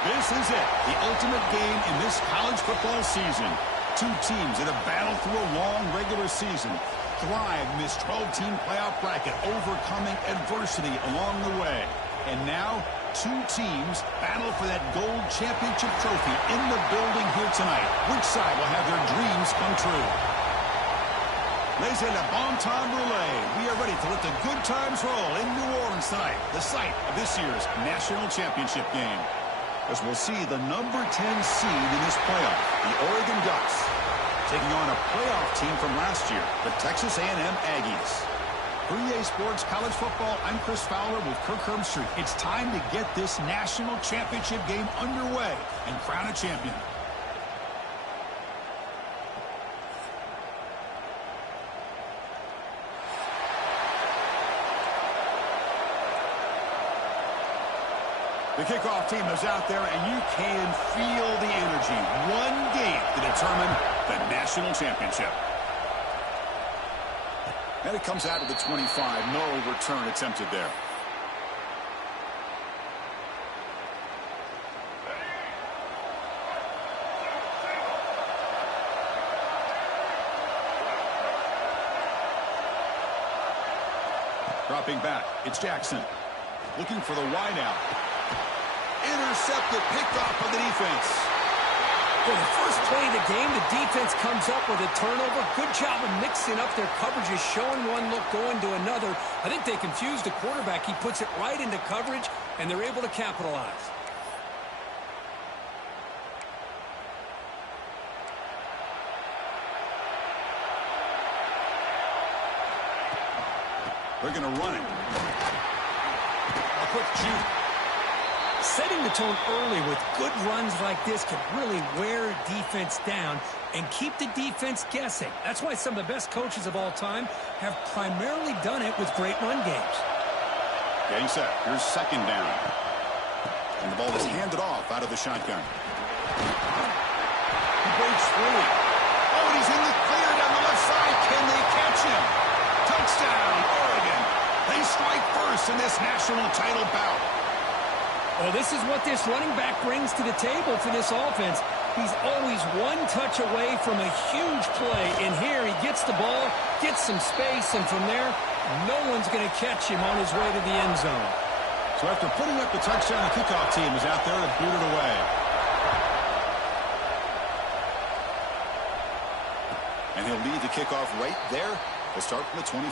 This is it, the ultimate game in this college football season. Two teams that have battled through a long regular season, thrived in this 12-team playoff bracket, overcoming adversity along the way. And now, two teams battle for that gold championship trophy in the building here tonight. Which side will have their dreams come true? Laissez le bon temps brûler. We are ready to let the good times roll in New Orleans tonight, the site of this year's national championship game. As we'll see the number 10 seed in this playoff, the Oregon Ducks, taking on a playoff team from last year, the Texas A&M Aggies. For EA Sports College Football, I'm Chris Fowler with Kirk Herbstreit. It's time to get this national championship game underway and crown a champion. The kickoff team is out there, and you can feel the energy. One game to determine the national championship. And it comes out of the 25. No return attempted there. Dropping back, it's Jackson. Looking for the wideout. Intercepted, picked off by the defense. For the first play of the game, the defense comes up with a turnover. Good job of mixing up their coverages, showing one look, going to another. I think they confused the quarterback. He puts it right into coverage, and they're able to capitalize. They're going to run it. A quick juke. Setting the tone early with good runs like this can really wear defense down and keep the defense guessing. That's why some of the best coaches of all time have primarily done it with great run games. Getting set. Here's second down. And the ball is handed off out of the shotgun. He breaks free. Oh, and he's in the clear down the left side. Can they catch him? Touchdown, Oregon. They strike first in this national title bout. Well, this is what this running back brings to the table for this offense. He's always one touch away from a huge play. And here he gets the ball, gets some space, and from there, no one's going to catch him on his way to the end zone. So after putting up the touchdown, the kickoff team is out there to boot it away. And he'll lead the kickoff right there. We'll start from the 25.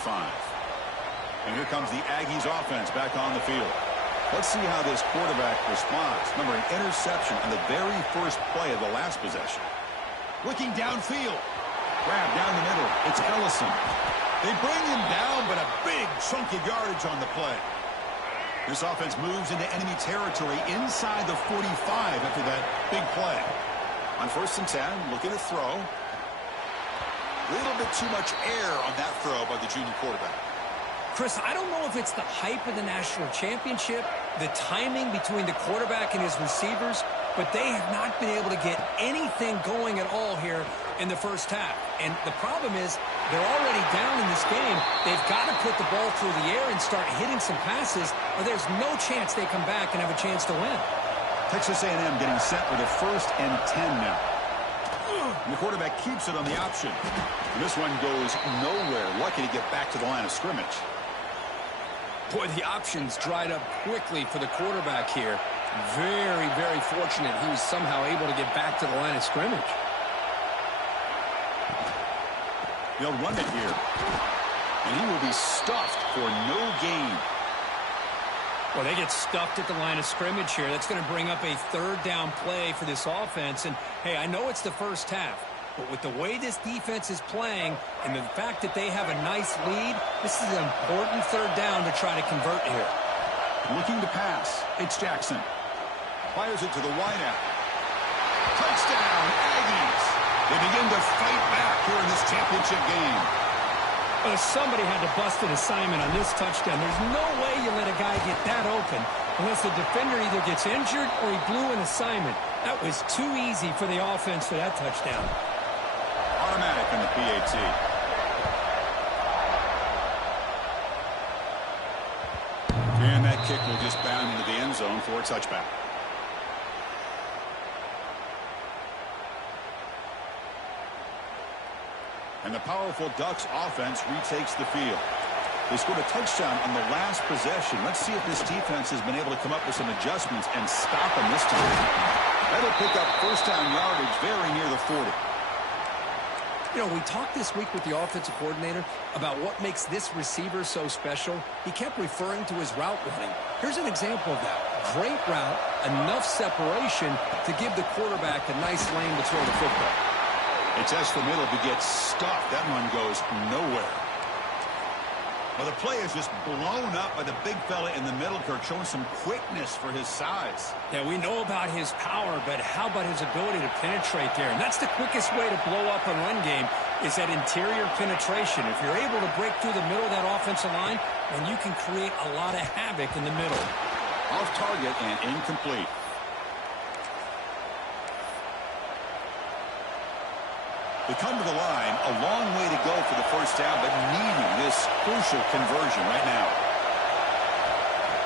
And here comes the Aggies offense back on the field. Let's see how this quarterback responds. Remember, an interception on the very first play of the last possession. Looking downfield. Grab down the middle. It's Ellison. They bring him down, but a big chunk of yardage on the play. This offense moves into enemy territory inside the 45 after that big play. On 1st and 10, look at the throw. A little bit too much air on that throw by the junior quarterback. Chris, I don't know if it's the hype of the national championship, the timing between the quarterback and his receivers, but they have not been able to get anything going at all here in the first half. And the problem is they're already down in this game. They've got to put the ball through the air and start hitting some passes, or there's no chance they come back and have a chance to win. Texas A&M getting set with a 1st and 10 now. And the quarterback keeps it on the option. And this one goes nowhere. Lucky to get back to the line of scrimmage. Boy, the options dried up quickly for the quarterback here. Very, very fortunate he was somehow able to get back to the line of scrimmage. They'll run it here. And he will be stuffed for no gain. Well, they get stuffed at the line of scrimmage here. That's going to bring up a 3rd down play for this offense. And, hey, I know it's the first half, but with the way this defense is playing and the fact that they have a nice lead, this is an important 3rd down to try to convert here. Looking to pass. It's Jackson. Fires it to the wideout. Touchdown, Aggies. They begin to fight back here in this championship game. Somebody had to bust an assignment on this touchdown. There's no way you let a guy get that open unless the defender either gets injured or he blew an assignment. That was too easy for the offense for that touchdown. Automatic in the PAT. And that kick will just bound into the end zone for a touchback. And the powerful Ducks offense retakes the field. They scored a touchdown on the last possession. Let's see if this defense has been able to come up with some adjustments and stop them this time. That'll pick up first down yardage very near the 40. You know, we talked this week with the offensive coordinator about what makes this receiver so special. He kept referring to his route running. Here's an example of that. Great route, enough separation to give the quarterback a nice lane to throw the football. They test the middle but get stuffed. That run goes nowhere. Well, the play is just blown up by the big fella in the middle, Kirk, showing some quickness for his size. Yeah, we know about his power, but how about his ability to penetrate there? And that's the quickest way to blow up a run game is that interior penetration. If you're able to break through the middle of that offensive line, then you can create a lot of havoc in the middle. Off target and incomplete. They come to the line, a long way to go for the first down, but needing this crucial conversion right now.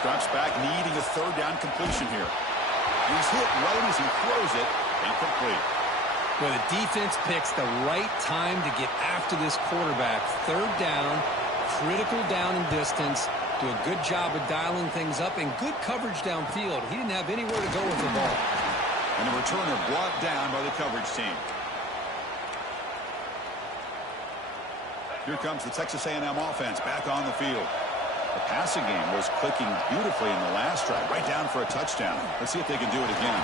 Drops back, needing a third down completion here. He's hit right as he throws it, incomplete. Well, the defense picks the right time to get after this quarterback. Third down, critical down and distance. Do a good job of dialing things up and good coverage downfield. He didn't have anywhere to go with the ball. And the returner brought down by the coverage team. Here comes the Texas A&M offense back on the field. The passing game was clicking beautifully in the last drive, right down for a touchdown. Let's see if they can do it again.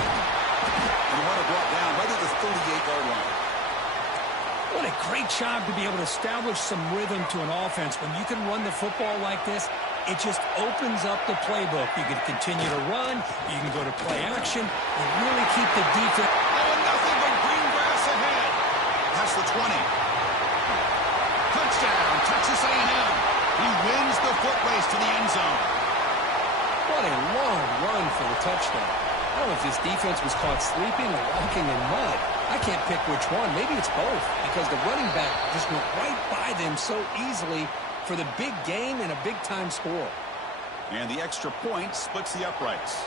And the runner brought down right at the 38-yard line. What a great job to be able to establish some rhythm to an offense. When you can run the football like this, it just opens up the playbook. You can continue to run. You can go to play action. And really keep the defense. Oh, and nothing but green grass ahead. Past the 20. Touchdown, Texas A&M. He wins the foot race to the end zone. What a long run for the touchdown. I don't know if this defense was caught sleeping or walking in mud. I can't pick which one. Maybe it's both because the running back just went right by them so easily for the big game and a big-time score. And the extra point splits the uprights.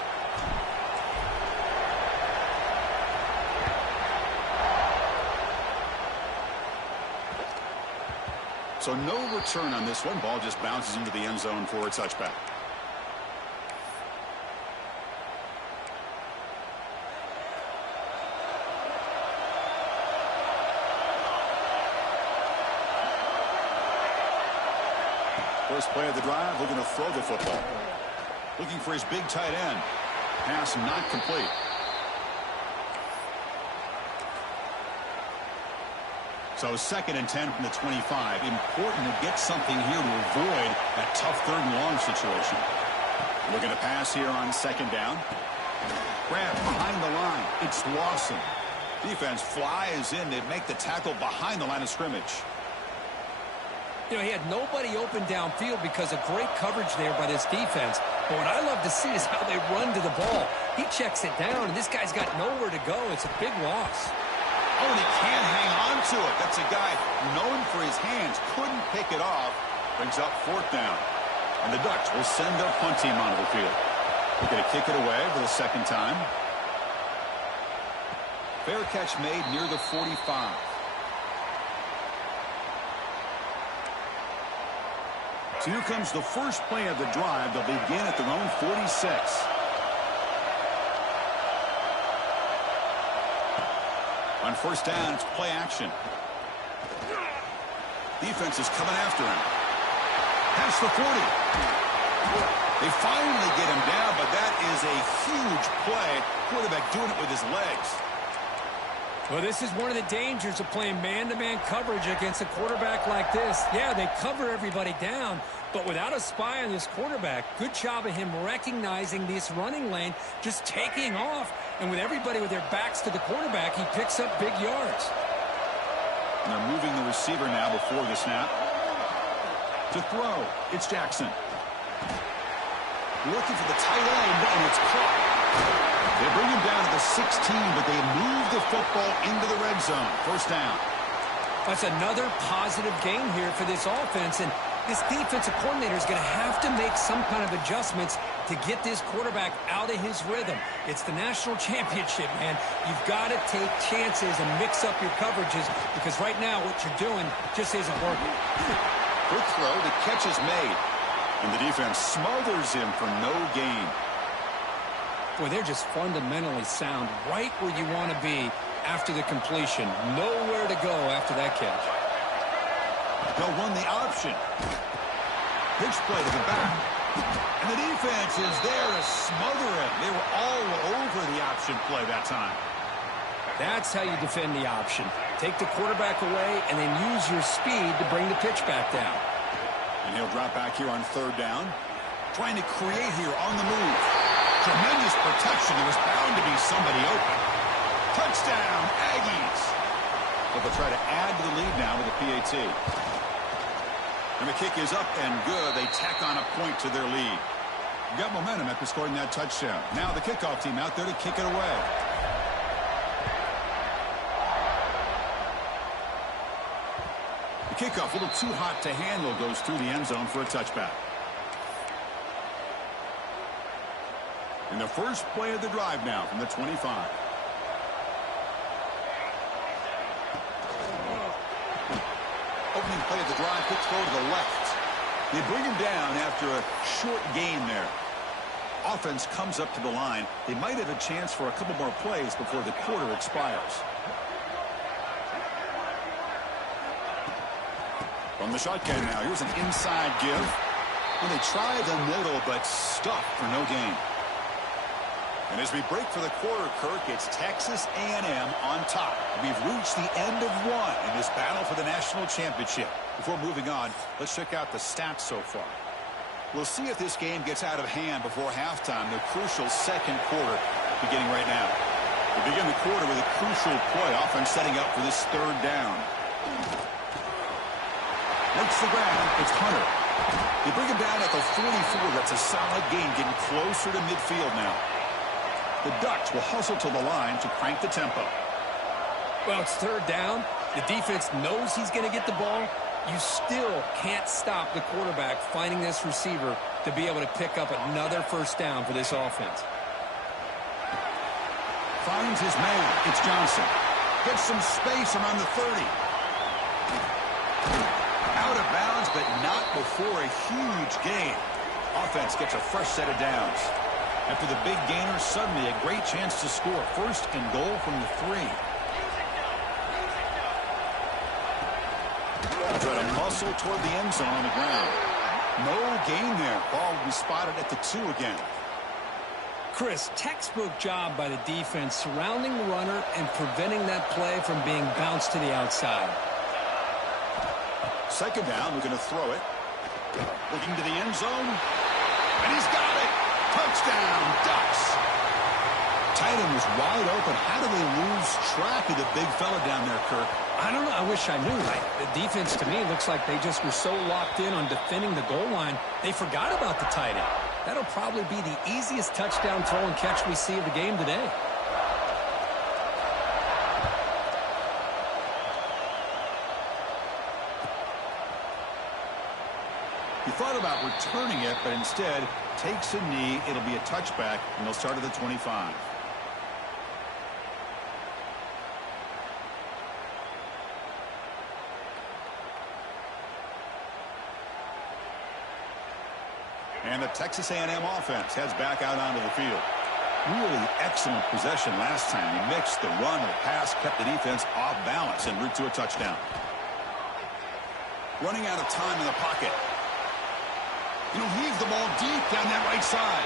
So no return on this one. Ball just bounces into the end zone for a touchback. First play of the drive, looking to throw the football. Looking for his big tight end. Pass not complete. So 2nd and 10 from the 25. Important to get something here to avoid that tough 3rd and long situation. Looking to pass here on 2nd down. Grab behind the line. It's Lawson. Defense flies in. They make the tackle behind the line of scrimmage. You know, he had nobody open downfield because of great coverage there by this defense. But what I love to see is how they run to the ball. He checks it down, and this guy's got nowhere to go. It's a big loss. Oh, and he can't hang on to it. That's a guy known for his hands. Couldn't pick it off. Brings up 4th down. And the Ducks will send their punt team onto the field. They're going to kick it away for the 2nd time. Fair catch made near the 45. So here comes the first play of the drive. They'll begin at their own 46. On 1st down, it's play action. Defense is coming after him. Past the 40. They finally get him down, but that is a huge play. Quarterback doing it with his legs. Well, this is one of the dangers of playing man-to-man coverage against a quarterback like this. Yeah, they cover everybody down, but without a spy on this quarterback, good job of him recognizing this running lane, just taking off, and with everybody with their backs to the quarterback, he picks up big yards. And they're moving the receiver now before the snap. To throw, it's Jackson. Looking for the tight end, and it's caught. They bring him down to the 16, but they move the football into the red zone. 1st down. That's another positive game here for this offense, and This defensive coordinator is going to have to make some kind of adjustments to get this quarterback out of his rhythm. It's the national championship, man. You've got to take chances and mix up your coverages because right now what you're doing just isn't working. Quick throw, the catch is made. And the defense smothers him for no gain. Boy, they're just fundamentally sound right where you want to be after the completion. Nowhere to go after that catch. They'll run the option. Pitch play to the back. And the defense is there to smother him. They were all over the option play that time. That's how you defend the option. Take the quarterback away and then use your speed to bring the pitch back down. And he'll drop back here on third down. Trying to create here on the move. Tremendous protection. There was bound to be somebody open. Touchdown, Aggies. But they'll try to add to the lead now with a PAT. And the kick is up and good. They tack on a point to their lead. Got momentum after scoring that touchdown. Now the kickoff team out there to kick it away. The kickoff, a little too hot to handle, goes through the end zone for a touchback. In the first play of the drive now from the 25. Opening play of the drive, quick throw to the left. They bring him down after a short gain there. Offense comes up to the line. They might have a chance for a couple more plays before the quarter expires. From the shotgun now, here's an inside give. And they try the middle, but stuck for no gain. And as we break for the quarter, Kirk, it's Texas A&M on top. We've reached the end of one in this battle for the national championship. Before moving on, let's check out the stats so far. We'll see if this game gets out of hand before halftime, the crucial second quarter beginning right now. We begin the quarter with a crucial play, offense setting up for this third down. Makes the ground, it's Hunter. They bring him down at the 44. That's a solid gain, getting closer to midfield now. The Ducks will hustle to the line to crank the tempo. Well, it's third down. The defense knows he's going to get the ball. You still can't stop the quarterback finding this receiver to be able to pick up another first down for this offense. Finds his man. It's Johnson. Gets some space around the 30. Out of bounds, but not before a huge gain. Offense gets a fresh set of downs. After the big gainer, suddenly a great chance to score. First and goal from the 3. Try to muscle toward the end zone on the ground. No gain there. Ball will be spotted at the 2 again. Chris, textbook job by the defense surrounding the runner and preventing that play from being bounced to the outside. Second down, we're going to throw it. Looking to the end zone. And he's got it. Touchdown, Ducks. Tight end was wide open. How do they lose track of the big fella down there, Kirk? I don't know. I wish I knew. The defense, to me, looks like they just were so locked in on defending the goal line, they forgot about the tight end. That'll probably be the easiest touchdown throw and catch we see of the game today. He thought about returning it, but instead takes a knee. It'll be a touchback, and they'll start at the 25. And the Texas A&M offense heads back out onto the field. Really excellent possession last time. He mixed the run, the pass, kept the defense off balance en route to a touchdown. Running out of time in the pocket. Heave the ball deep down that right side.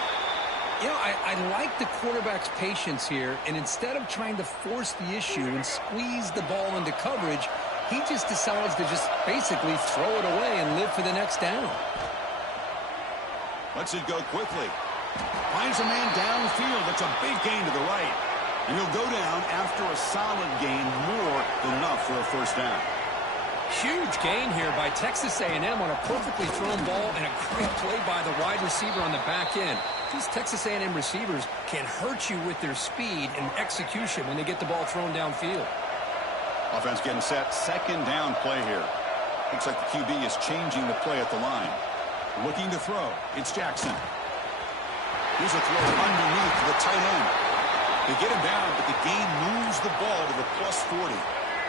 I like the quarterback's patience here, and instead of trying to force the issue and squeeze the ball into coverage, he just decides to just basically throw it away and live for the next down. Lets it go quickly. Finds a man downfield. That's a big gain to the right. And he'll go down after a solid gain, more than enough for a first down. Huge gain here by Texas A&M on a perfectly thrown ball and a great play by the wide receiver on the back end. These Texas A&M receivers can hurt you with their speed and execution when they get the ball thrown downfield. Offense getting set. Second down play here. Looks like the QB is changing the play at the line. Looking to throw. It's Jackson. Here's a throw underneath the tight end. They get him down, but the gain moves the ball to the +40.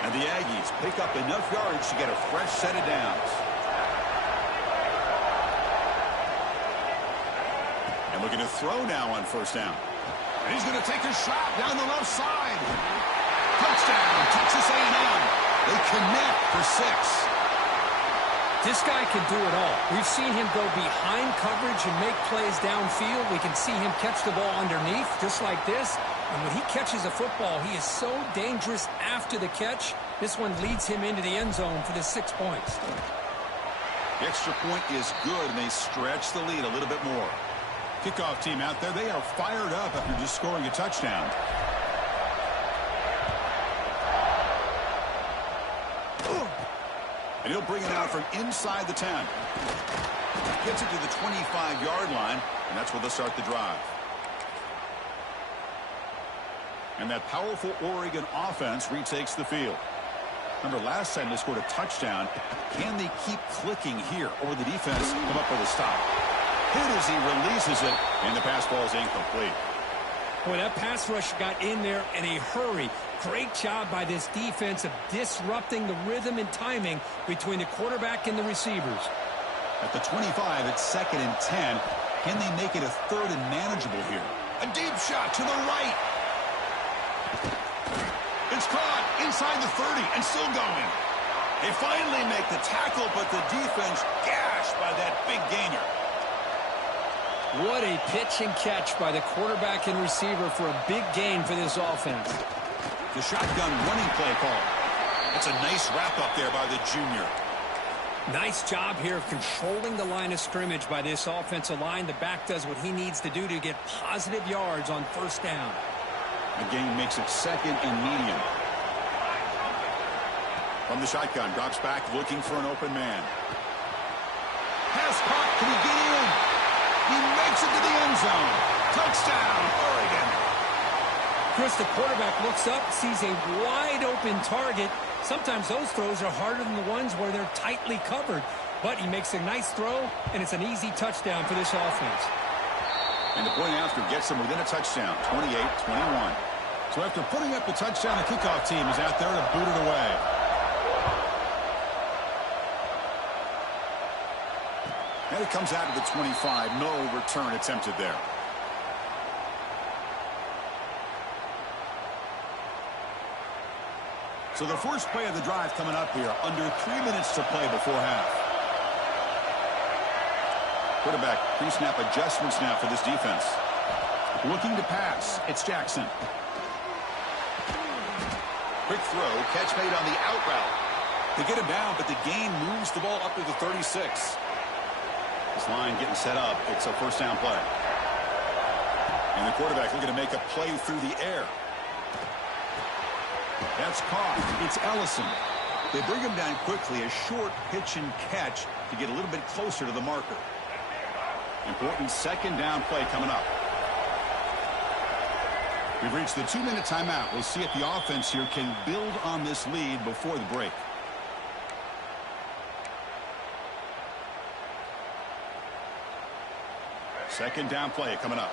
And the Aggies pick up enough yards to get a fresh set of downs. And looking to throw now on first down. And he's going to take a shot down the left side. Touchdown, Texas A&M. They connect for 6. This guy can do it all. We've seen him go behind coverage and make plays downfield. We can see him catch the ball underneath, just like this. And when he catches a football, he is so dangerous after the catch. This one leads him into the end zone for the 6 points. The extra point is good, and they stretch the lead a little bit more. Kickoff team out there, they are fired up after just scoring a touchdown. And he'll bring it out from inside the 10. Gets it to the 25-yard line, and that's where they'll start the drive. And that powerful Oregon offense retakes the field. Remember, last time they scored a touchdown. Can they keep clicking here, or will the defense come up with a stop? Hit as he releases it, and the pass ball is incomplete. Boy, that pass rush got in there in a hurry. Great job by this defense of disrupting the rhythm and timing between the quarterback and the receivers. At the 25, it's 2nd and 10. Can they make it a 3rd and manageable here? A deep shot to the right. It's caught inside the 30 and still going. They finally make the tackle, but the defense gashed by that big gainer. What a pitch and catch by the quarterback and receiver for a big gain for this offense. The shotgun running play call. That's a nice wrap-up there by the junior. Nice job here of controlling the line of scrimmage by this offensive line. The back does what he needs to do to get positive yards on first down. The gain makes it 2nd and medium. From the shotgun, drops back looking for an open man. Pass caught. Can he get in? He makes it to the end zone. Touchdown, Oregon. Chris, the quarterback looks up, sees a wide-open target. Sometimes those throws are harder than the ones where they're tightly covered. But he makes a nice throw, and it's an easy touchdown for this offense. And the point after gets them within a touchdown, 28-21. So after putting up the touchdown, the kickoff team is out there to boot it away. And it comes out of the 25. No return attempted there. So the first play of the drive coming up here. Under 3 minutes to play before half. Quarterback pre-snap adjustments now for this defense. Looking to pass. It's Jackson. Quick throw. Catch made on the out route. They get him down, but the gain moves the ball up to the 36. This line getting set up. It's a first down play. And the quarterback looking to make a play through the air. That's caught. It's Ellison. They bring him down quickly. A short pitch and catch to get a little bit closer to the marker. Important second down play coming up. We've reached the 2-minute timeout. We'll see if the offense here can build on this lead before the break. Second down play coming up.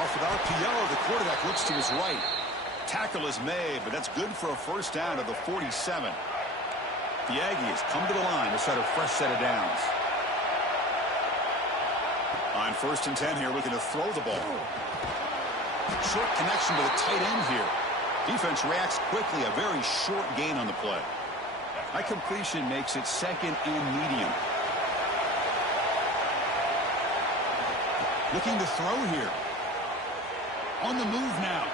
Off of RPO, the quarterback looks to his right. Tackle is made, but that's good for a first down of the 47. The Aggies come to the line to start a fresh set of downs. On 1st and 10 here, looking to throw the ball. Short connection to the tight end here. Defense reacts quickly, a very short gain on the play. That completion makes it 2nd and medium. Looking to throw here. On the move now.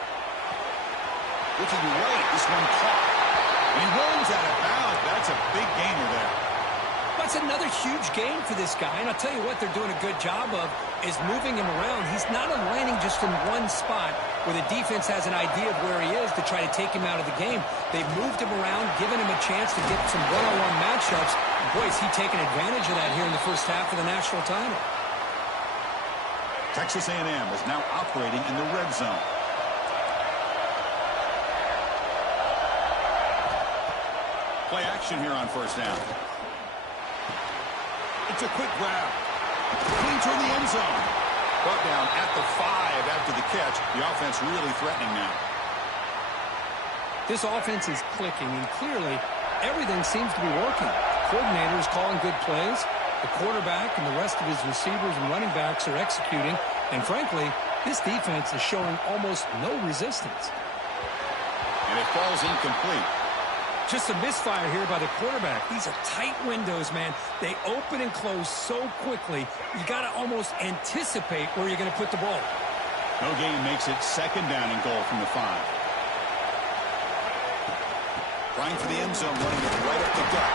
Looking right, this one caught. And he runs out of bounds. That's a big gainer there. That's another huge gain for this guy. And I'll tell you what they're doing a good job of is moving him around. He's not aligning just in one spot where the defense has an idea of where he is to try to take him out of the game. They've moved him around, given him a chance to get some one-on-one matchups. Boy, is he taking advantage of that here in the first half of the national title. Texas A&M is now operating in the red zone. Play action here on first down. It's a quick grab. Clean toward the end zone. Brought down at the 5 after the catch. The offense really threatening now. This offense is clicking, and clearly everything seems to be working. Coordinator is calling good plays. The quarterback and the rest of his receivers and running backs are executing. And frankly, this defense is showing almost no resistance. And it falls incomplete. Just a misfire here by the quarterback. These are tight windows, man. They open and close so quickly, you got to almost anticipate where you're going to put the ball. No gain makes it second down and goal from the 5. Trying for the end zone, running it right up the gut.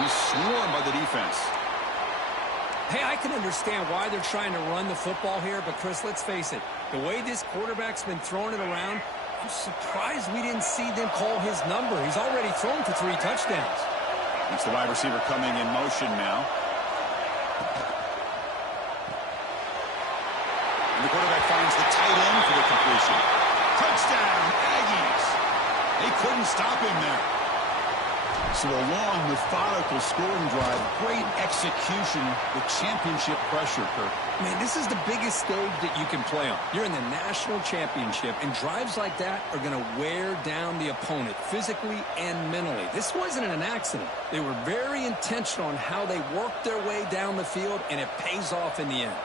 He's swarmed by the defense. Hey, I can understand why they're trying to run the football here, but Chris, let's face it. The way this quarterback's been throwing it around, I'm surprised we didn't see them call his number. He's already thrown for 3 touchdowns. It's the wide receiver coming in motion now. And the quarterback finds the tight end for the completion. Touchdown, Aggies! They couldn't stop him there. So a long, methodical scoring drive. Great execution with championship pressure, Kirk. Man, this is the biggest stage that you can play on. You're in the national championship, and drives like that are going to wear down the opponent physically and mentally. This wasn't an accident. They were very intentional on how they worked their way down the field, and it pays off in the end.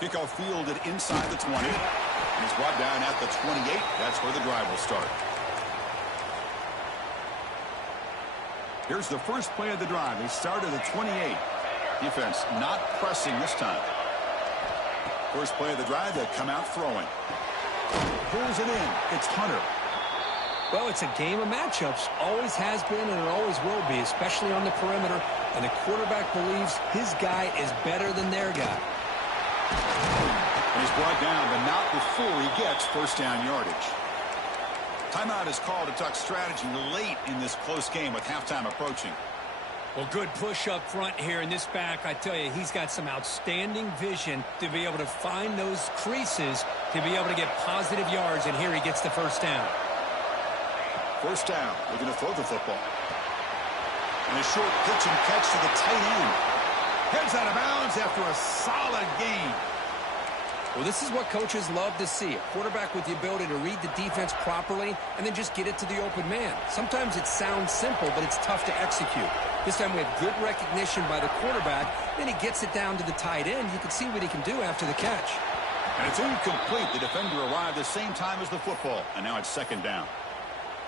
Kickoff fielded inside the 20. He's brought down at the 28. That's where the drive will start. Here's the first play of the drive. They start at the 28. Defense not pressing this time. First play of the drive, they come out throwing. Pulls it in. It's Hunter. Well, it's a game of matchups. Always has been, and it always will be, especially on the perimeter. And the quarterback believes his guy is better than their guy. And he's brought down, but not before he gets first down yardage. Timeout is called to talk strategy late in this close game with halftime approaching. Well, good push up front here in this back. I tell you, he's got some outstanding vision to be able to find those creases to be able to get positive yards, and here he gets the first down. First down, looking to throw the football. And a short pitch and catch to the tight end. Heads out of bounds after a solid gain. Well, this is what coaches love to see. A quarterback with the ability to read the defense properly and then just get it to the open man. Sometimes it sounds simple, but it's tough to execute. This time we have good recognition by the quarterback. Then he gets it down to the tight end. You can see what he can do after the catch. And it's incomplete. The defender arrived the same time as the football. And now it's second down.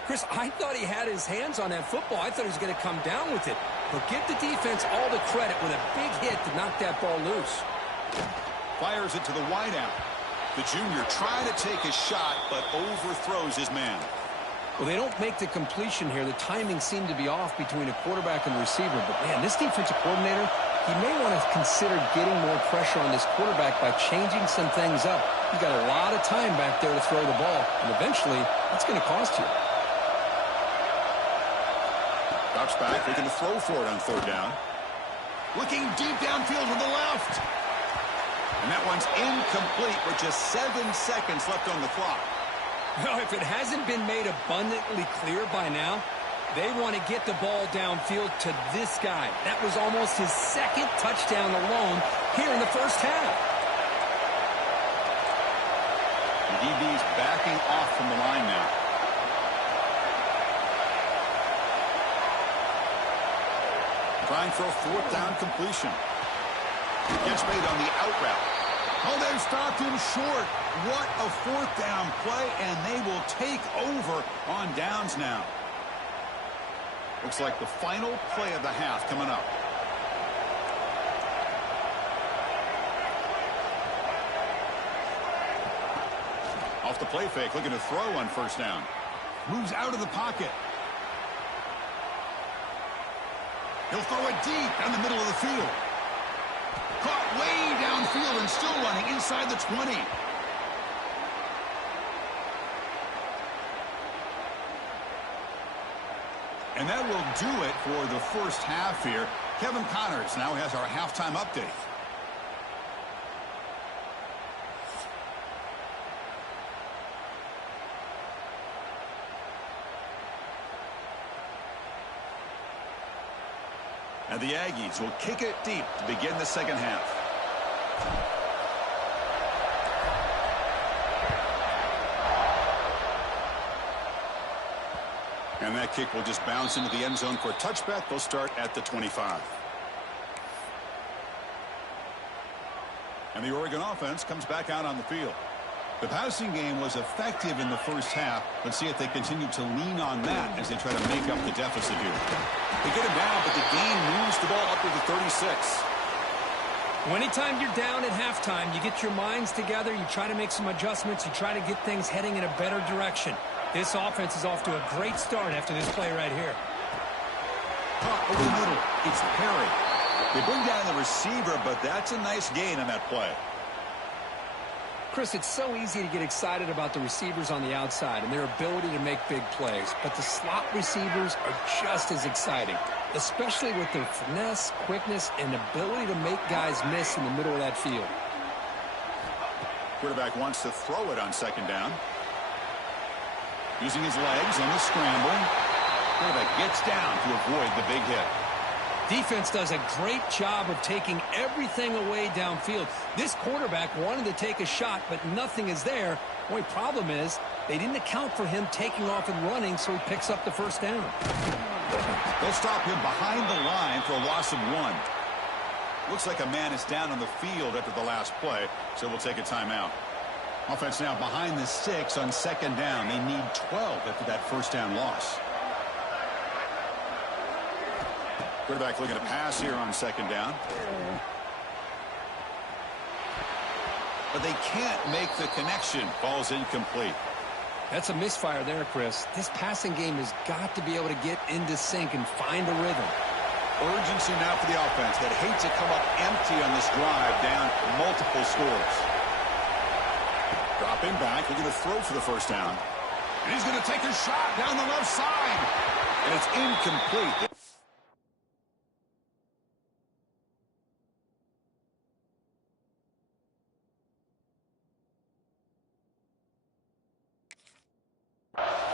Chris, I thought he had his hands on that football. I thought he was going to come down with it. But give the defense all the credit with a big hit to knock that ball loose. Fires it to the wideout. The junior trying to take a shot, but overthrows his man. Well, they don't make the completion here. The timing seemed to be off between a quarterback and receiver. But, man, this defensive coordinator, he may want to consider getting more pressure on this quarterback by changing some things up. You got a lot of time back there to throw the ball, and eventually that's going to cost you. Drops back, looking to throw for it on third down. Looking deep downfield to the left. And that one's incomplete with just 7 seconds left on the clock. Well, if it hasn't been made abundantly clear by now, they want to get the ball downfield to this guy. That was almost his second touchdown alone here in the first half. The DB's backing off from the line now. Trying for a fourth down completion. Gets made on the out route. Oh, they've stopped him short. What a fourth down play, and they will take over on downs now. Looks like the final play of the half coming up. Off the play fake, looking to throw on first down. Moves out of the pocket. He'll throw it deep down the middle of the field. Caught way downfield and still running inside the 20. And that will do it for the first half here. Kevin Connors now has our halftime update. And the Aggies will kick it deep to begin the second half. And that kick will just bounce into the end zone for a touchback. They'll start at the 25. And the Oregon offense comes back out on the field. The passing game was effective in the first half. Let's see if they continue to lean on that as they try to make up the deficit here. They get him down, but the gain moves the ball up to the 36. Anytime you're down at halftime, you get your minds together, you try to make some adjustments, you try to get things heading in a better direction. This offense is off to a great start after this play right here. Caught over the middle. It's Perry. They bring down the receiver, but that's a nice gain on that play. Chris, it's so easy to get excited about the receivers on the outside and their ability to make big plays, but the slot receivers are just as exciting, especially with their finesse, quickness, and ability to make guys miss in the middle of that field. Quarterback wants to throw it on second down. Using his legs on the scramble. Quarterback gets down to avoid the big hit. Defense does a great job of taking everything away downfield. This quarterback wanted to take a shot, but nothing is there. The only problem is they didn't account for him taking off and running, so he picks up the first down. They'll stop him behind the line for a loss of 1. Looks like a man is down on the field after the last play, so we'll take a timeout. Offense now behind the 6 on second down. They need 12 after that first down loss. Quarterback looking to pass here on second down. But they can't make the connection. Ball's incomplete. That's a misfire there, Chris. This passing game has got to be able to get into sync and find a rhythm. Urgency now for the offense that hates to come up empty on this drive, down multiple scores. Dropping back, looking to throw for the first down. And he's going to take a shot down the left side. And it's incomplete.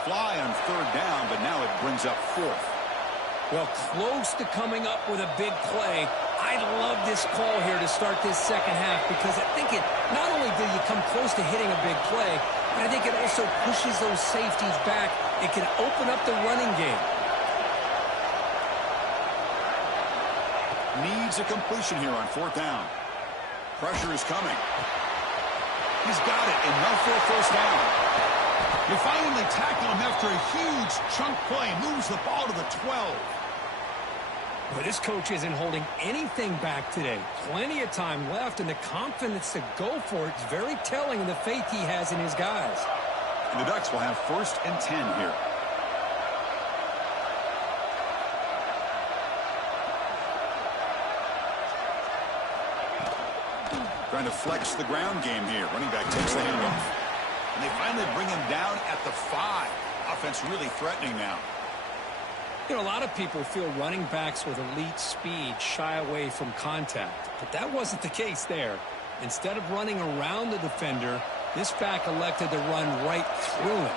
Fly on third down, but now it brings up fourth. Well, close to coming up with a big play. I love this call here to start this second half because I think it not only do you come close to hitting a big play, but I think it also pushes those safeties back. It can open up the running game. Needs a completion here on fourth down. Pressure is coming. He's got it, enough for a first down. They finally tackle him after a huge chunk play. Moves the ball to the 12. Well, this coach isn't holding anything back today. Plenty of time left, and the confidence to go for it is very telling of the faith he has in his guys. And the Ducks will have 1st and 10 here. Trying to flex the ground game here. Running back takes the handoff. And they finally bring him down at the 5. Offense really threatening now. You know, a lot of people feel running backs with elite speed shy away from contact, but that wasn't the case there. Instead of running around the defender, this back elected to run right through him.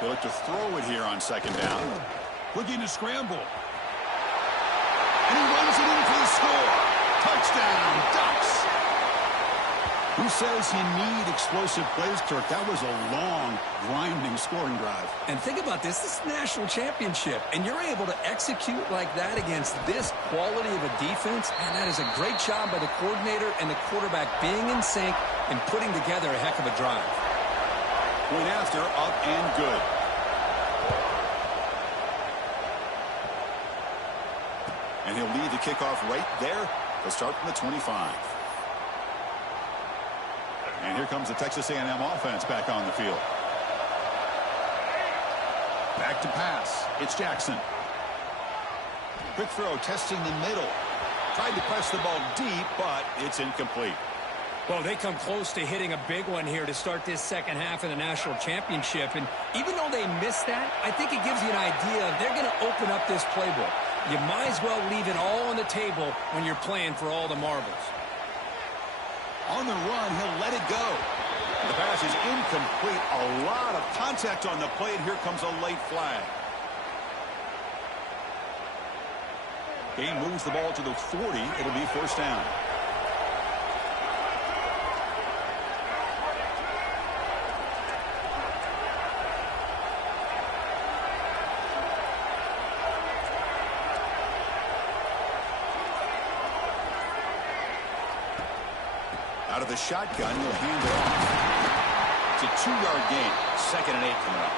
They look to throw it here on second down. Looking to scramble. And he runs it in for the score. Touchdown, Ducks. Who says you need explosive plays, Kirk? That was a long, grinding scoring drive. And think about this. This is a national championship, and you're able to execute like that against this quality of a defense, and that is a great job by the coordinator and the quarterback being in sync and putting together a heck of a drive. Point after, up and good. And he'll lead the kickoff right there. They'll start from the 25. And here comes the Texas A&M offense back on the field. Back to pass. It's Jackson. Quick throw, testing the middle. Tried to press the ball deep, but it's incomplete. Well, they come close to hitting a big one here to start this second half of the national championship. And even though they missed that, I think it gives you an idea they're going to open up this playbook. You might as well leave it all on the table when you're playing for all the marbles. On the run, he'll let it go. The pass is incomplete. A lot of contact on the play, and here comes a late flag. Gain moves the ball to the 40. It'll be first down. Out of the shotgun, he'll hand it off. It's a 2-yard gain. 2nd and 8 coming up.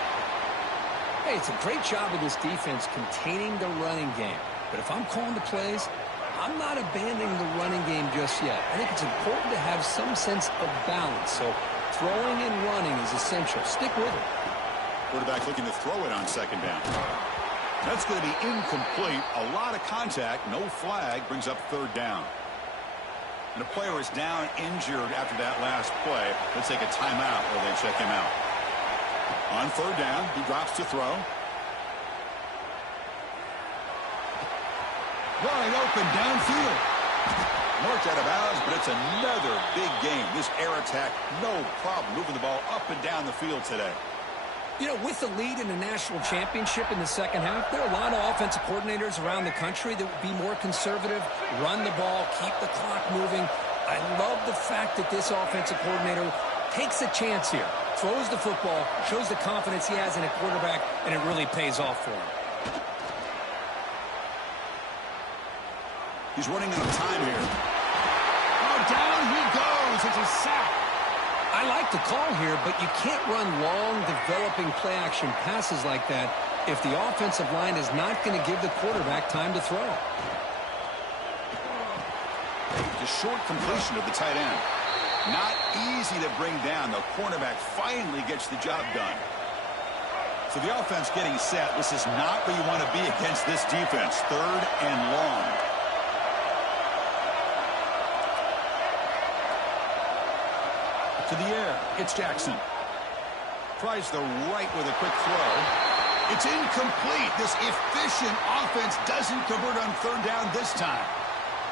Hey, it's a great job of this defense containing the running game. But if I'm calling the plays, I'm not abandoning the running game just yet. I think it's important to have some sense of balance. So throwing and running is essential. Stick with it. Quarterback looking to throw it on 2nd down. That's going to be incomplete. A lot of contact. No flag. Brings up 3rd down. And a player is down injured after that last play. Let's take a timeout while they check him out. On 3rd down, he drops to throw. Wide open downfield. Marked out of bounds, but it's another big game. This air attack, no problem moving the ball up and down the field today. You know, with the lead in the national championship in the second half, there are a lot of offensive coordinators around the country that would be more conservative, run the ball, keep the clock moving. I love the fact that this offensive coordinator takes a chance here, throws the football, shows the confidence he has in a quarterback, and it really pays off for him. He's running out of time here. Oh, down he goes. It's a sack. I like the call here, but you can't run long, developing play-action passes like that if the offensive line is not going to give the quarterback time to throw. The short completion of the tight end. Not easy to bring down. The cornerback finally gets the job done. So the offense getting set. This is not where you want to be against this defense. 3rd and long. To the air, it's Jackson. Tries the right with a quick throw. It's incomplete. This efficient offense doesn't convert on 3rd down this time.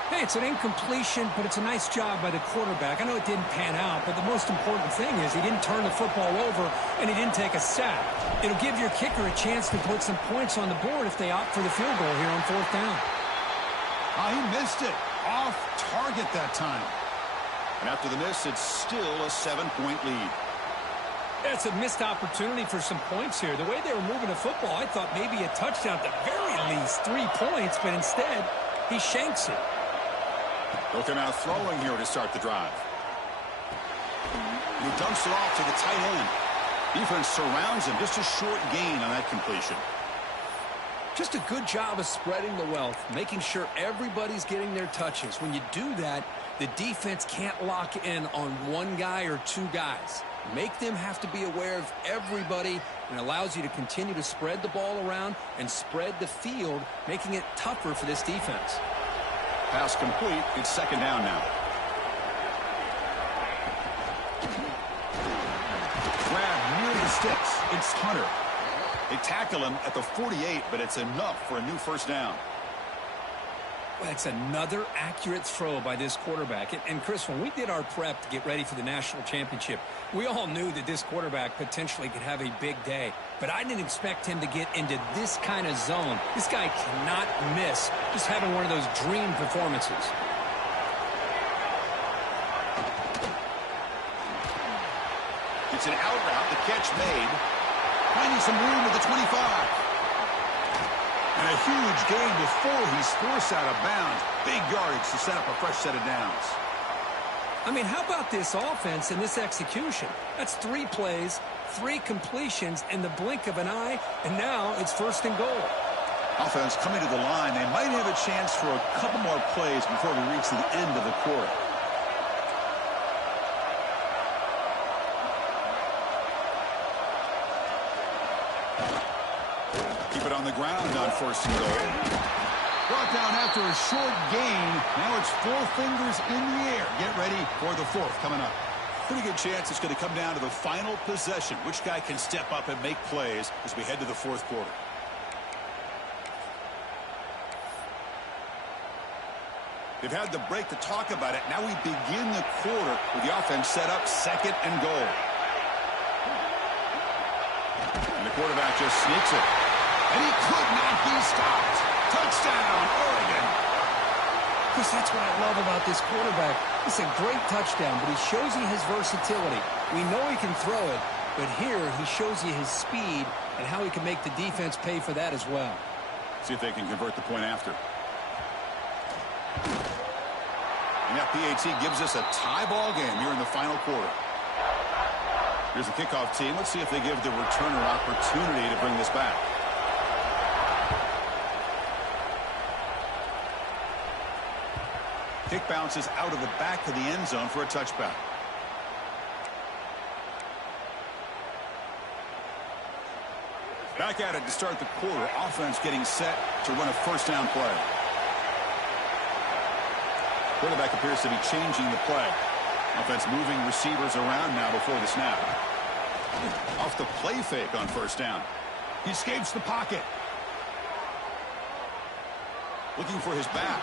Hey, it's an incompletion, but it's a nice job by the quarterback. I know it didn't pan out, but the most important thing is he didn't turn the football over and he didn't take a sack. It'll give your kicker a chance to put some points on the board if they opt for the field goal here on 4th down. Oh, he missed it. Off target that time. And after the miss, it's still a 7-point lead. It's a missed opportunity for some points here. The way they were moving the football, I thought maybe a touchdown at the very least, 3 points, but instead, he shanks it. They'll come out throwing here to start the drive. He dumps it off to the tight end. Defense surrounds him. Just a short gain on that completion. Just a good job of spreading the wealth, making sure everybody's getting their touches. When you do that, the defense can't lock in on one guy or 2 guys. Make them have to be aware of everybody, and allows you to continue to spread the ball around and spread the field, making it tougher for this defense. Pass complete. It's 2nd down now. Grab near the sticks. It's Hunter. They tackle him at the 48, but it's enough for a new first down. Well, that's another accurate throw by this quarterback. And Chris, when we did our prep to get ready for the national championship, we all knew that this quarterback potentially could have a big day. But I didn't expect him to get into this kind of zone. This guy cannot miss, just having one of those dream performances. It's an out route. The catch made. Finding some room at the 25. And a huge gain before he's forced out of bounds. Big yardage to set up a fresh set of downs. I mean, how about this offense and this execution? That's 3 plays, 3 completions in the blink of an eye, and now it's 1st and goal. Offense coming to the line. They might have a chance for a couple more plays before we reach the end of the quarter. Keep it on the ground on 1st and goal. Brought down after a short gain. Now it's 4 fingers in the air. Get ready for the 4th coming up. Pretty good chance it's going to come down to the final possession. Which guy can step up and make plays as we head to the 4th quarter. They've had the break to talk about it. Now we begin the quarter with the offense set up 2nd and goal. And the quarterback just sneaks it. And he could not be stopped. Touchdown, Oregon. Chris, that's what I love about this quarterback. It's a great touchdown, but he shows you his versatility. We know he can throw it, but here he shows you his speed and how he can make the defense pay for that as well. See if they can convert the point after. And that PAT gives us a tie ball game here in the final quarter. Here's the kickoff team. Let's see if they give the returner opportunity to bring this back. Kick bounces out of the back of the end zone for a touchback. Back at it to start the quarter. Offense getting set to run a 1st down play. Quarterback appears to be changing the play. Offense moving receivers around now before the snap. Off the play fake on 1st down. He escapes the pocket. Looking for his back.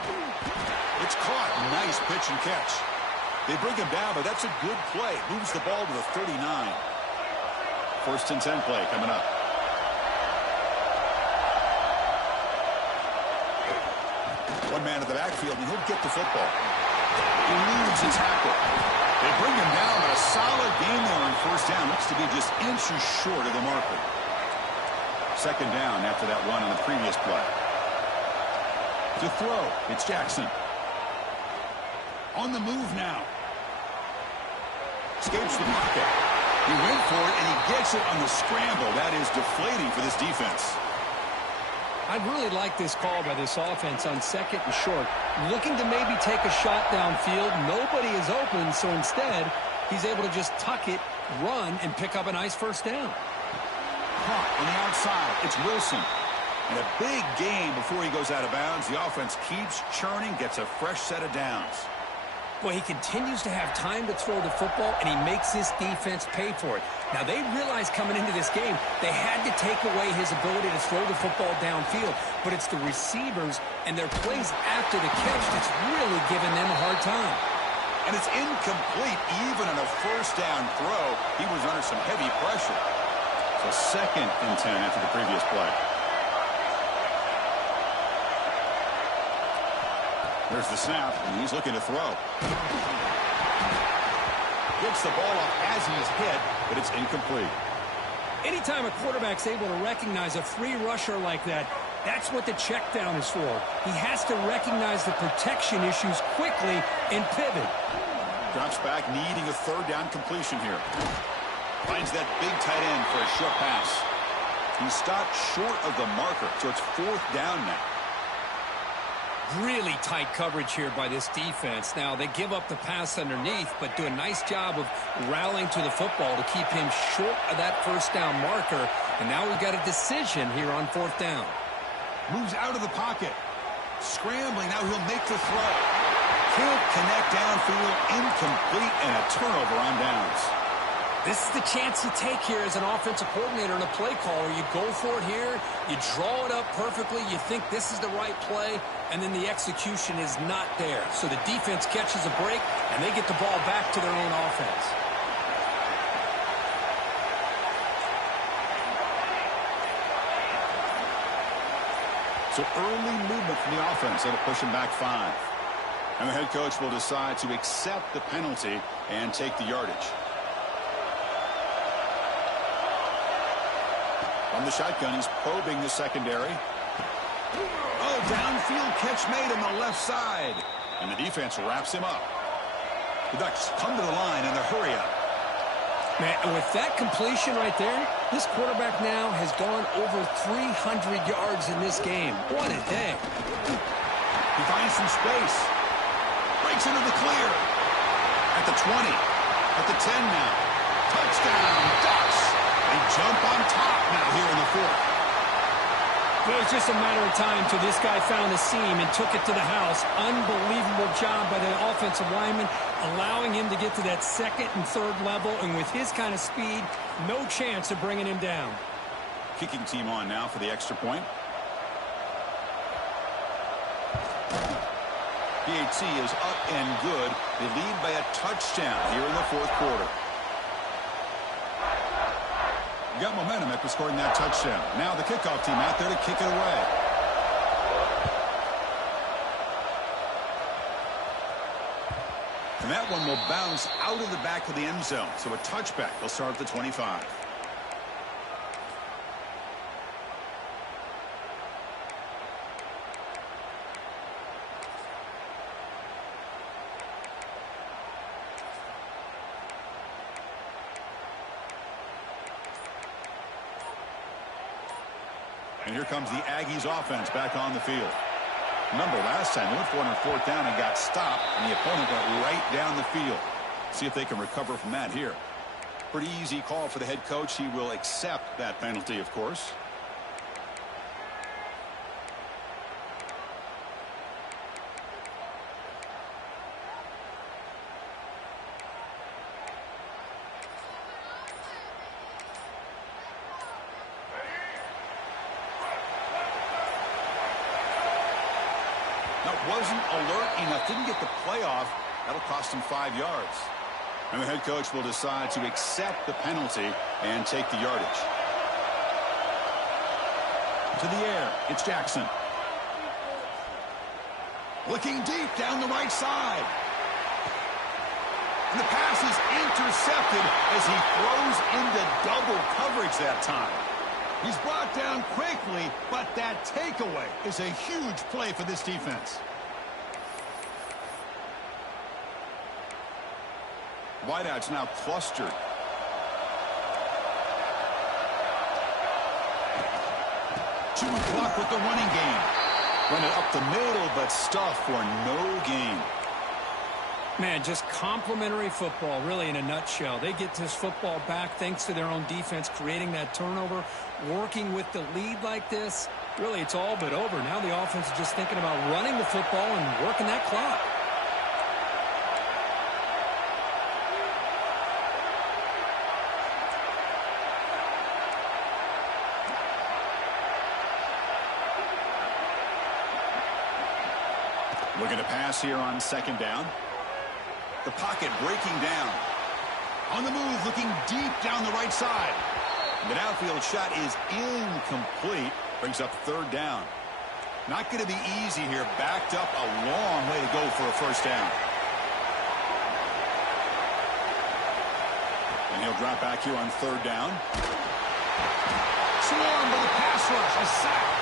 It's caught. Nice pitch and catch. They bring him down, but that's a good play. Moves the ball to the 39. 1st and 10 play coming up. One man at the backfield, and he'll get the football. He eludes a tackle. They bring him down, but a solid game there on 1st down. Looks to be just inches short of the marker. 2nd down after that run on the previous play. To throw, it's Jackson. On the move now. Escapes the pocket. He went for it, and he gets it on the scramble. That is deflating for this defense. I'd really like this call by this offense on 2nd and short. Looking to maybe take a shot downfield. Nobody is open, so instead, he's able to just tuck it, run, and pick up a nice 1st down. Caught on the outside. It's Wilson. And a big gain before he goes out of bounds. The offense keeps churning, gets a fresh set of downs. Well, he continues to have time to throw the football, and he makes this defense pay for it. Now, they realized coming into this game, they had to take away his ability to throw the football downfield. But it's the receivers and their plays after the catch that's really giving them a hard time. And it's incomplete. Even on a 1st down throw, he was under some heavy pressure. So 2nd and 10 after the previous play. There's the snap, and he's looking to throw. Gets the ball off as he's hit, but it's incomplete. Anytime a quarterback's able to recognize a free rusher like that, that's what the check down is for. He has to recognize the protection issues quickly and pivot. Drops back, needing a 3rd down completion here. Finds that big tight end for a short pass. He stopped short of the marker, so it's 4th down now. Really tight coverage here by this defense. Now, they give up the pass underneath, but do a nice job of rallying to the football to keep him short of that 1st down marker. And now we've got a decision here on 4th down. Moves out of the pocket. Scrambling. Now he'll make the throw. Can't connect downfield. Incomplete, and a turnover on downs. This is the chance you take here as an offensive coordinator and a play caller. You go for it here. You draw it up perfectly. You think this is the right play, and then the execution is not there. So the defense catches a break, and they get the ball back to their own offense. So early movement from the offense. That'll push him back 5. And the head coach will decide to accept the penalty and take the yardage. From the shotgun, he's probing the secondary. Oh, downfield catch made on the left side. And the defense wraps him up. The Ducks come to the line in the hurry up. Man, with that completion right there, this quarterback now has gone over 300 yards in this game. What a day. He finds some space. Breaks into the clear. At the 20. At the 10 now. Touchdown, Ducks. They jump on top now here in the 4th. Well, it was just a matter of time until this guy found a seam and took it to the house. Unbelievable job by the offensive lineman, allowing him to get to that second and third level. And with his kind of speed, no chance of bringing him down. Kicking team on now for the extra point. PAT is up and good. They lead by a touchdown here in the fourth quarter. Got momentum after scoring that touchdown. Now the kickoff team out there to kick it away. And that one will bounce out of the back of the end zone. So a touchback. They'll start at the 25. And here comes the Aggies offense back on the field. Remember, last time they went for it on fourth down and got stopped, and the opponent went right down the field. See if they can recover from that here. Pretty easy call for the head coach. He will accept that penalty, of course. Wasn't alert enough, didn't get the play off. That'll cost him 5 yards. And the head coach will decide to accept the penalty and take the yardage. To the air, it's Jackson. Looking deep down the right side. And the pass is intercepted as he throws into double coverage that time. He's brought down quickly, but that takeaway is a huge play for this defense. Wideouts now clustered. Chewy block with the running game. Run it up the middle, but stuff for no gain. Man, just complimentary football, really, in a nutshell. They get this football back thanks to their own defense, creating that turnover, working with the lead like this. Really, it's all but over. Now the offense is just thinking about running the football and working that clock. Looking to pass here on second down. The pocket breaking down. On the move, looking deep down the right side. The downfield shot is incomplete. Brings up third down. Not going to be easy here. Backed up a long way to go for a first down. And he'll drop back here on third down. Swarmed by the pass rush. A sack.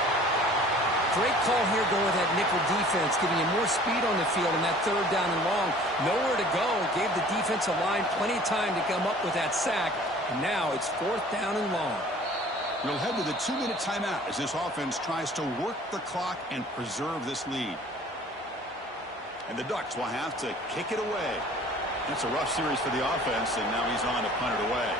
Great call here going with that nickel defense, giving you more speed on the field in that third down and long. Nowhere to go. Gave the defensive line plenty of time to come up with that sack. And now it's fourth down and long. We'll head to the 2-minute timeout as this offense tries to work the clock and preserve this lead. And the Ducks will have to kick it away. It's a rough series for the offense, and now he's on to punt it away.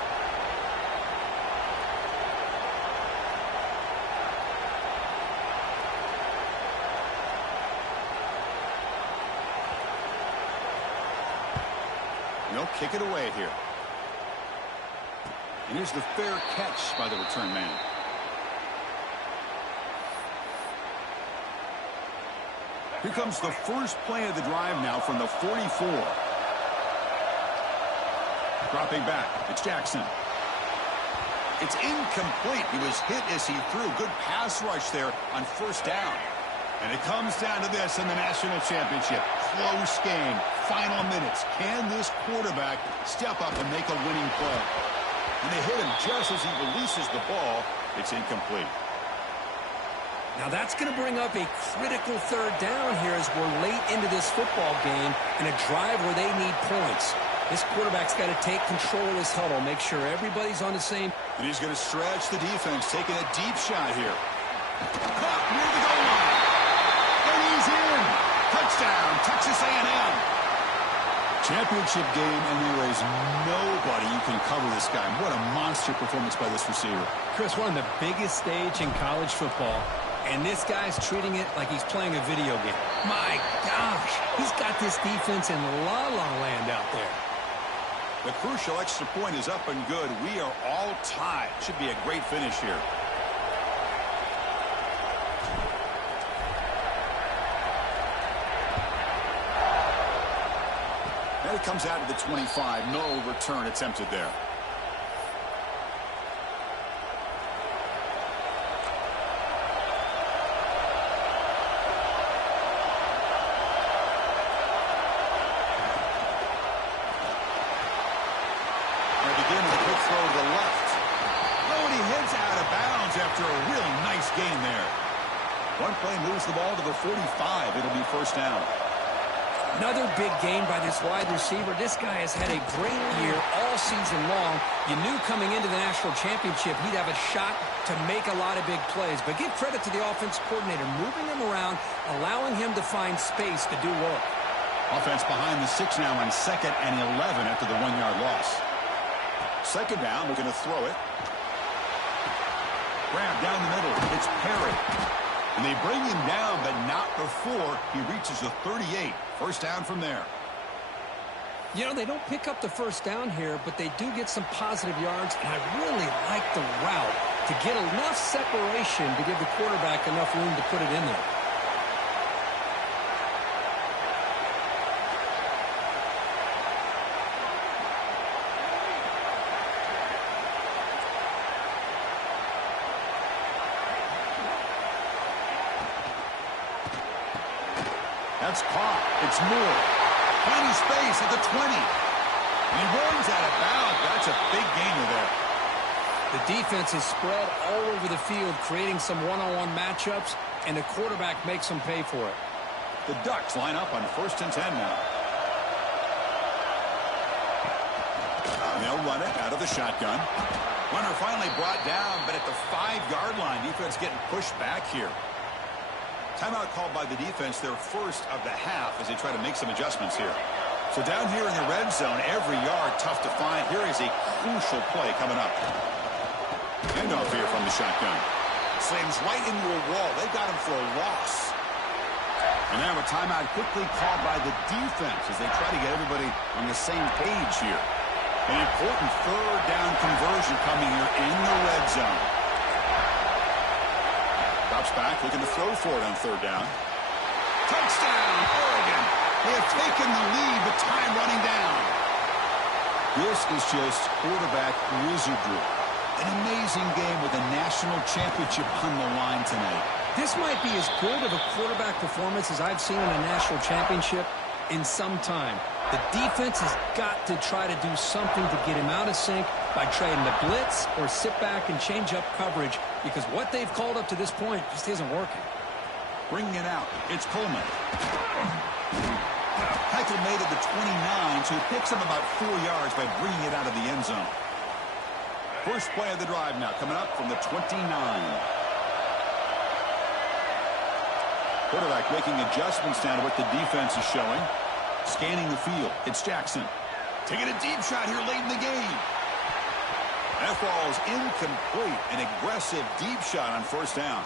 They'll kick it away here. And here's the fair catch by the return man. Here comes the first play of the drive now from the 44. Dropping back, it's Jackson. It's incomplete. He was hit as he threw. Good pass rush there on first down. And it comes down to this in the national championship. Close game, final minutes. Can this quarterback step up and make a winning play? And they hit him just as he releases the ball. It's incomplete. Now that's going to bring up a critical third down here as we're late into this football game in a drive where they need points. This quarterback's got to take control of this huddle, make sure everybody's on the same. And he's going to stretch the defense, taking a deep shot here. Caught near the goal line. And he's in. Touchdown, Texas A&M. Championship game, and there is nobody you can cover this guy. What a monster performance by this receiver. Chris, we're on the biggest stage in college football, And this guy's treating it like he's playing a video game. My gosh, he's got this defense in la-la land out there. The crucial extra point is up and good. We are all tied. Should be a great finish here. And it comes out to the 25. No return attempted there. After a really nice game there. One play moves the ball to the 45. It'll be first down. Another big game by this wide receiver. This guy has had a great year all season long. You knew coming into the national championship he'd have a shot to make a lot of big plays. But give credit to the offense coordinator, moving him around, allowing him to find space to do work. Offense behind the 6 now on 2nd and 11 after the 1-yard loss. Second down, we're going to throw it. Grab down the middle. It's Perry. And they bring him down, but not before he reaches the 38. First down from there. You know, they don't pick up the first down here, but they do get some positive yards, and I really like the route to get enough separation to give the quarterback enough room to put it in there. That's caught. It's Moore. Finding space at the 20. And he runs out of bounds. That's a big gainer there. The defense is spread all over the field, creating some one-on-one matchups, and the quarterback makes them pay for it. The Ducks line up on 1st and 10 now. And they'll run it out of the shotgun. Runner finally brought down, but at the 5-yard line, defense getting pushed back here. Timeout called by the defense, their first of the half, as they try to make some adjustments here. So down here in the red zone, every yard tough to find. Here is a crucial play coming up. Handoff here from the shotgun. Slams right into a wall. They've got him for a loss. And now a timeout quickly called by the defense as they try to get everybody on the same page here. An important 3rd down conversion coming here in the red zone. Drops back, looking to throw for it on 3rd down. Touchdown, Oregon. They have taken the lead with time running down. This is just quarterback wizardry. An amazing game with a national championship on the line tonight. This might be as good of a quarterback performance as I've seen in a national championship in some time. The defense has got to try to do something to get him out of sync by trading the blitz or sit back and change up coverage, because what they've called up to this point just isn't working. Bringing it out, it's Coleman. Heckle made it the 29, so he picks up about 4 yards by bringing it out of the end zone. First play of the drive now, coming up from the 29. Quarterback making adjustments down to what the defense is showing. Scanning the field, it's Jackson. Taking a deep shot here late in the game. That falls incomplete. An aggressive deep shot on 1st down.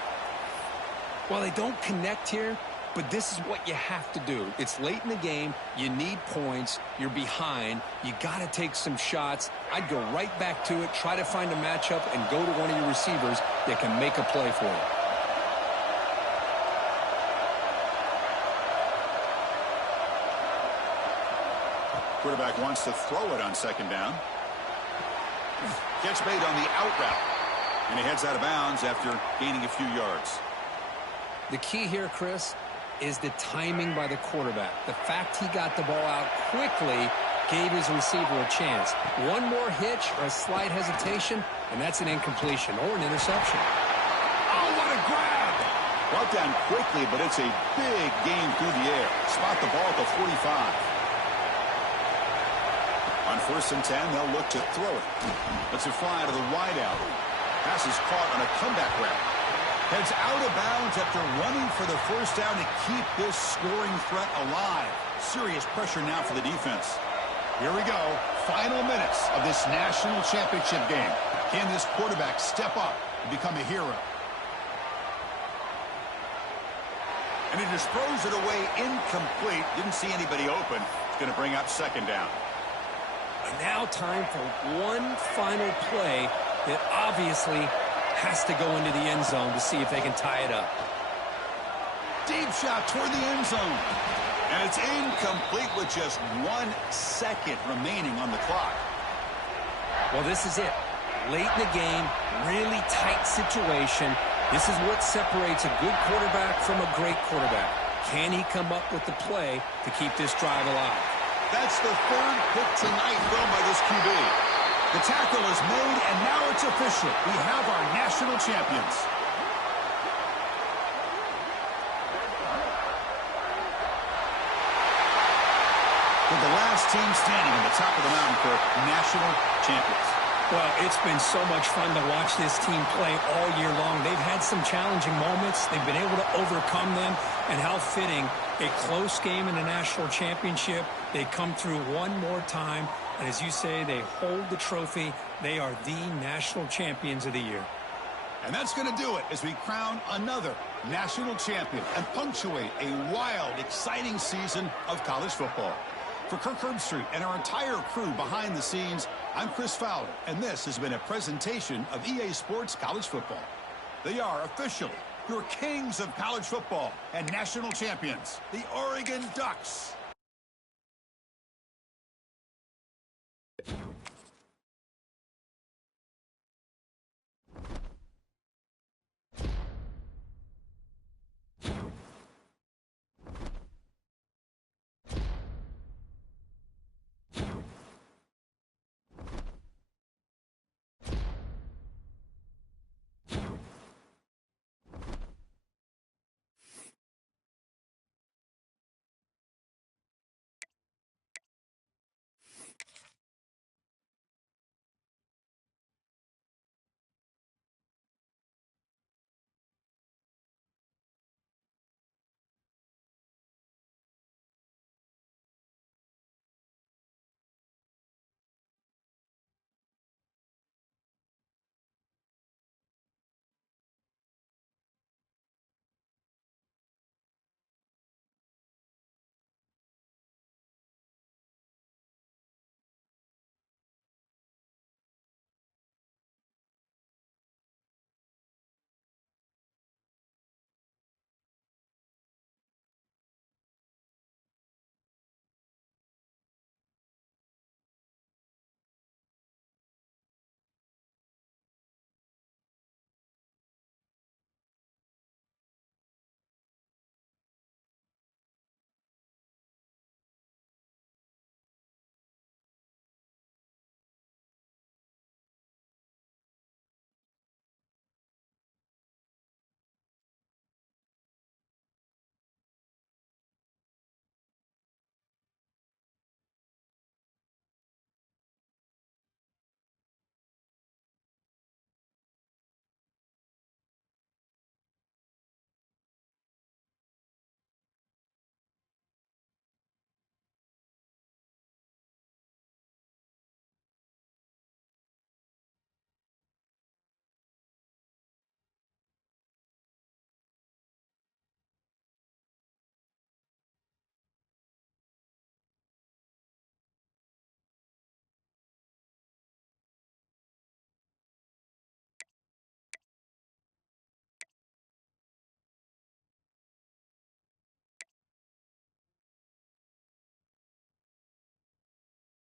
Well, they don't connect here, but this is what you have to do. It's late in the game. You need points. You're behind. You got to take some shots. I'd go right back to it, try to find a matchup, and go to one of your receivers that can make a play for you. Quarterback wants to throw it on 2nd down. Gets made on the out route. And he heads out of bounds after gaining a few yards. The key here, Chris, is the timing by the quarterback. The fact he got the ball out quickly gave his receiver a chance. One more hitch or a slight hesitation, and that's an incompletion or an interception. Oh, what a grab! Brought down quickly, but it's a big gain through the air. Spot the ball at the 45. On 1st and 10, they'll look to throw it. Let's it fly to the wide out. Pass is caught on a comeback route. Heads out of bounds after running for the 1st down to keep this scoring threat alive. Serious pressure now for the defense. Here we go. Final minutes of this national championship game. Can this quarterback step up and become a hero? And he just throws it away incomplete. Didn't see anybody open. It's going to bring up second down. And now time for one final play that obviously has to go into the end zone to see if they can tie it up. Deep shot toward the end zone. And it's incomplete with just 1 second remaining on the clock. Well, this is it. Late in the game, really tight situation. This is what separates a good quarterback from a great quarterback. Can he come up with the play to keep this drive alive? That's the third pick tonight thrown by this QB. The tackle is made, and now it's official. We have our national champions. With the last team standing on the top of the mountain for national champions. Well, it's been so much fun to watch this team play all year long. They've had some challenging moments. They've been able to overcome them. And how fitting, a close game in the national championship. They come through one more time. And as you say, they hold the trophy. They are the national champions of the year. And that's going to do it as we crown another national champion and punctuate a wild, exciting season of college football. For Kirk Herbstreit and our entire crew behind the scenes, I'm Chris Fowler, and this has been a presentation of EA Sports College Football. They are officially your kings of college football and national champions, the Oregon Ducks.